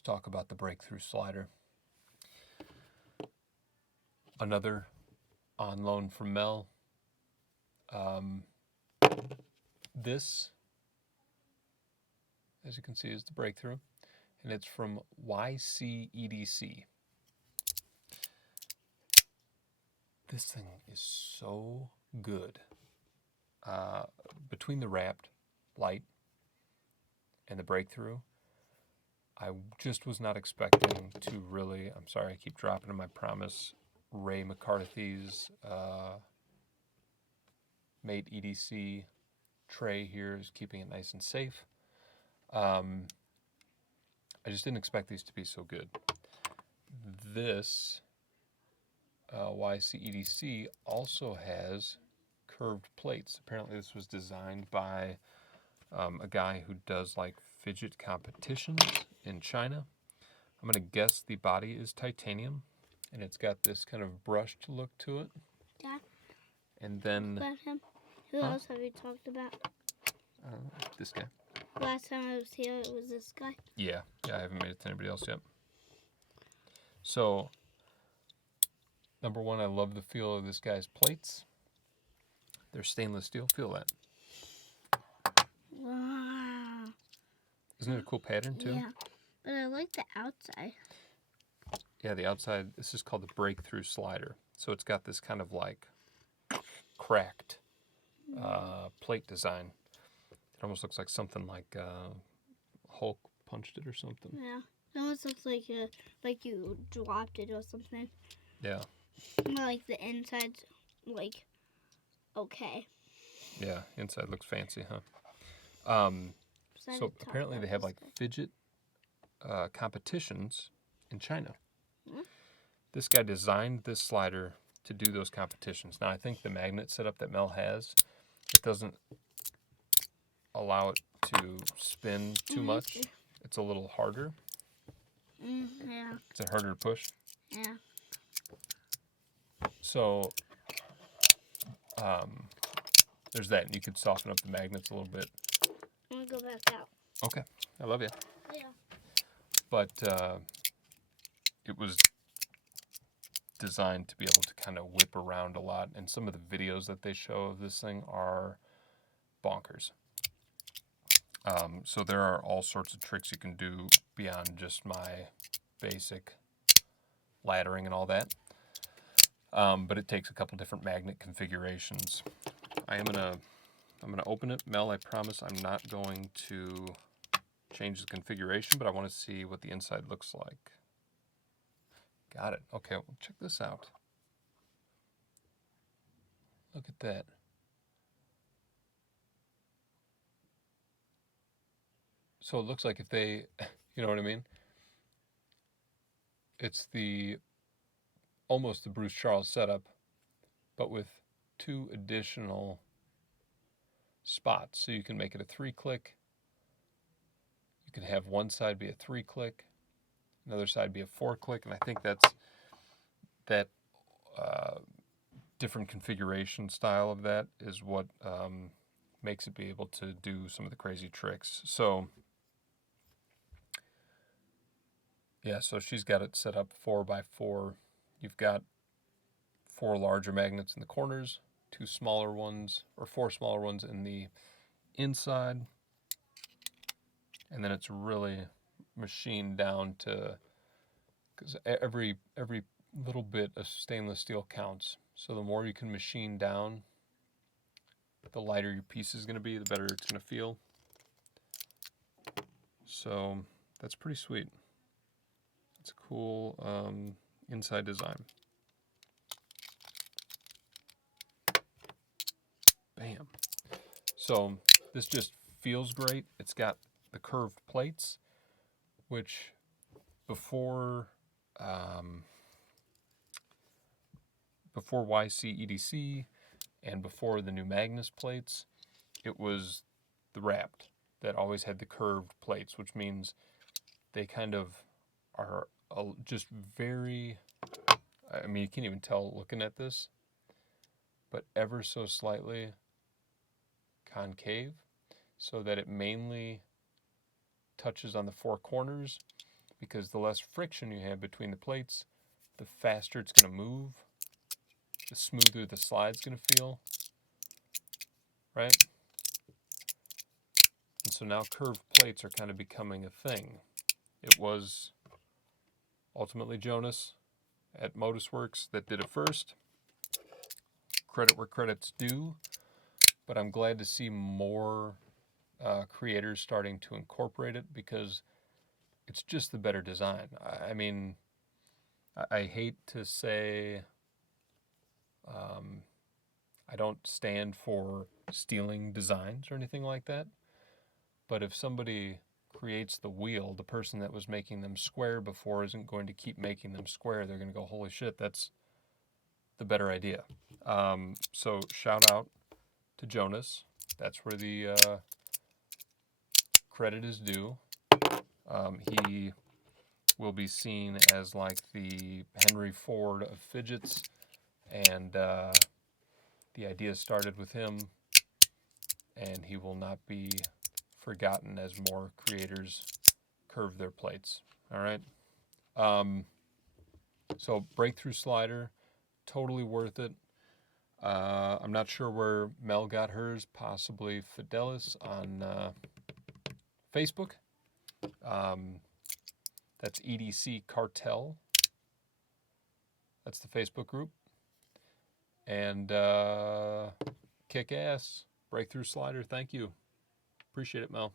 Let's talk about the Breakthrough Slider. Another on loan from Mel. This, as you can see, is the Breakthrough, and it's from YCEDC. This thing is so good. Between the wrapped light and the Breakthrough, I just was not expecting to really, I'm sorry I keep dropping in my promise, Ray McCarthy's Mate EDC tray here is keeping it nice and safe. I just didn't expect these to be so good. This YCEDC also has curved plates. Apparently this was designed by a guy who does like fidget competitions in China. I'm going to guess the body is titanium, and it's got this kind of brushed look to it. Dad? And then... About him? Who else have you talked about? This guy. Last time I was here, it was this guy. Yeah, I haven't made it to anybody else yet. So, number one, I love the feel of this guy's plates. They're stainless steel. Feel that. Wow. Isn't it a cool pattern, too? Yeah, but I like the outside. Yeah, the outside, this is called the Breakthrough Slider. So it's got this kind of like cracked plate design. It almost looks like something like Hulk punched it or something. Yeah, it almost looks like you dropped it or something. Yeah. Like the inside's like okay. Yeah, inside looks fancy, huh? So apparently they have like fidget competitions in China. Hmm? This guy designed this slider to do those competitions. Now I think the magnet setup that Mel has, it doesn't allow it to spin too much. It's a little harder. Yeah. Is it harder to push? Yeah. So there's that, and you could soften up the magnets a little bit. I'm gonna go back out. Okay, I love you. Yeah. But it was designed to be able to kind of whip around a lot, and some of the videos that they show of this thing are bonkers. So there are all sorts of tricks you can do beyond just my basic laddering and all that. But it takes a couple different magnet configurations. I'm gonna open it. Mel, I promise I'm not going to change the configuration, but I want to see what the inside looks like. Got it. Okay, well, check this out. Look at that. So it looks like if they, you know what I mean? It's almost the Bruce Charles setup, but with 2 additional spots. So you can make it a 3-click. You can have one side be a 3-click, another side be a 4-click, and I think that different configuration style of that is what makes it be able to do some of the crazy tricks. So yeah, so she's got it set up 4x4. You've got 4 larger magnets in the corners, 2 smaller ones, or 4 smaller ones in the inside. And then it's really machined down to, because every little bit of stainless steel counts. So the more you can machine down, the lighter your piece is going to be, the better it's going to feel. So that's pretty sweet. It's a cool inside design. Bam. So this just feels great. It's got the curved plates, which before YCEDC and before the new Magnus plates, it was the wrapped that always had the curved plates, which means they kind of are just very, I mean, you can't even tell looking at this, but ever so slightly concave, so that it mainly touches on the 4 corners, because the less friction you have between the plates, the faster it's going to move, the smoother the slide's going to feel, right? And so now curved plates are kind of becoming a thing. It was ultimately Jonas at ModusWorks that did it first. Credit where credit's due, but I'm glad to see more creators starting to incorporate it because it's just the better design. I mean, I hate to say I don't stand for stealing designs or anything like that, but if somebody creates the wheel, the person that was making them square before isn't going to keep making them square. They're going to go, holy shit, that's the better idea. So shout out to Jonas. That's where the credit is due. He will be seen as like the Henry Ford of fidgets, and the idea started with him, and he will not be forgotten as more creators curve their plates. All right. So Breakthrough Slider, totally worth it. I'm not sure where Mel got hers, possibly Fidelis on Facebook. That's EDC Cartel. That's the Facebook group. And kick ass. Breakthrough Slider, thank you. Appreciate it, Mel.